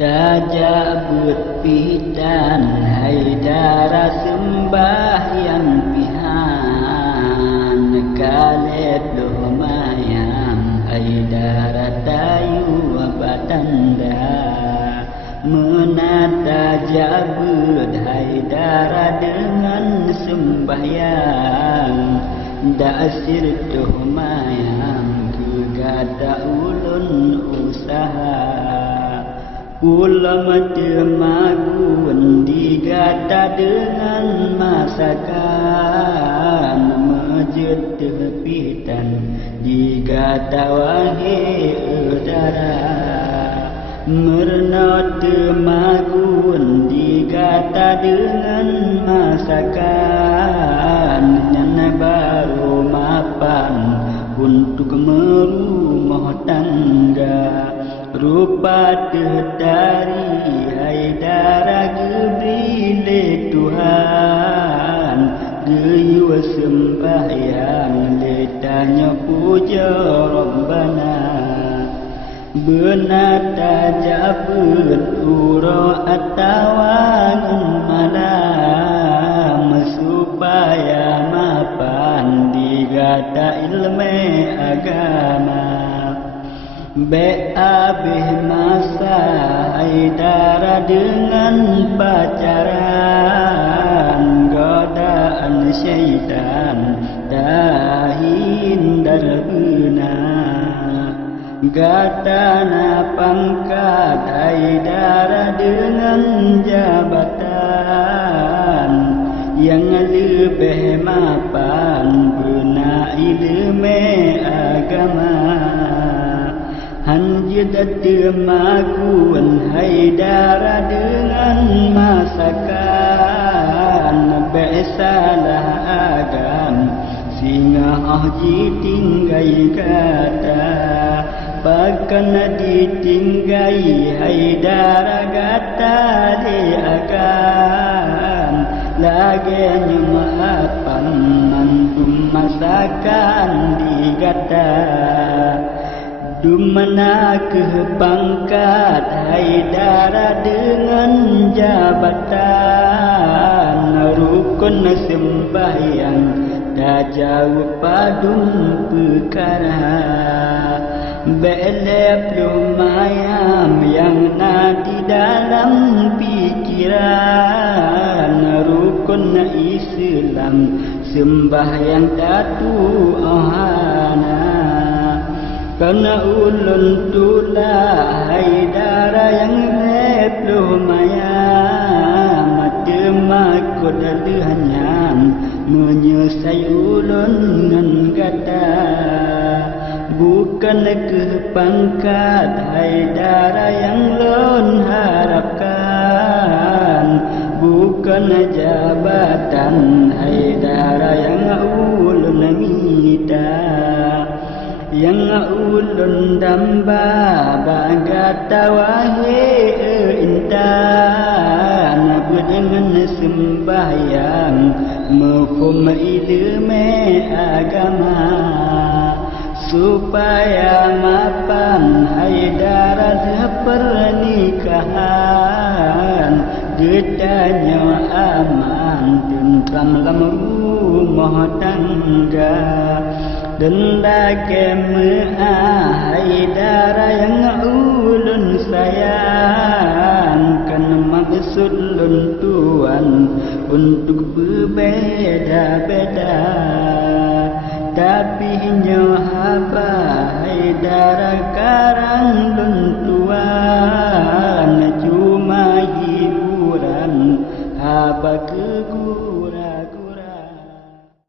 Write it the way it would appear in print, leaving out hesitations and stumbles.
Tajabut pidan Haidara sembahyang pihan Kalet lumayang Haidara tayu batanda Menata jabut Haidara dengan sembahyang Dasir lumayang Kegada ulun usaha Ulama temagun digata dengan masakan Masjid tepitan digata wahai udara Merna temagun digata dengan masakan Nyana baru mapan untuk merumah tangga Rupa dari Haidara gebile Tuhan Geyu sembahyang letanya puja Rabbana Benata jabut ura atawangun malam Supaya mapan digata ilmu agama Be'abih masa Haidara dengan pacaran Godaan syaitan dah hindar guna Gatana pangkat Haidara dengan jabatan Yang lebih mapan guna ilmu agama Hanjidat temagun Haidara dengan masakan Besalah agam Singa ahji tinggai kata Bahkan ditinggai Haidara gata diakan Lagi maafan Mantum masakan digata Dumana ke pangkat Haidara dengan jabatan Rukun sembahyang dah jauh padum perkara Belep lumayam yang nanti dalam pikiran Rukun Islam sembahyang datu ohana Karena ulun tulah Haidara yang lep lumayam Mata makut adanya menyesai ulun dengan kata Bukan ke pangkat Haidara yang lun harapkan Bukan jabatan Haidara yang ulun minta Yang ulun damba bagata wahai intan Dengan sembahyang mafhum ilmu agama Supaya mapan Haidara pernikahan Gedanya aman tentram dalam rumah tangga Dan lagi Haidara yang ulun sayang Kan maksud lun tuan untuk berbeda-beda Tapi nyohaba Haidara karang lun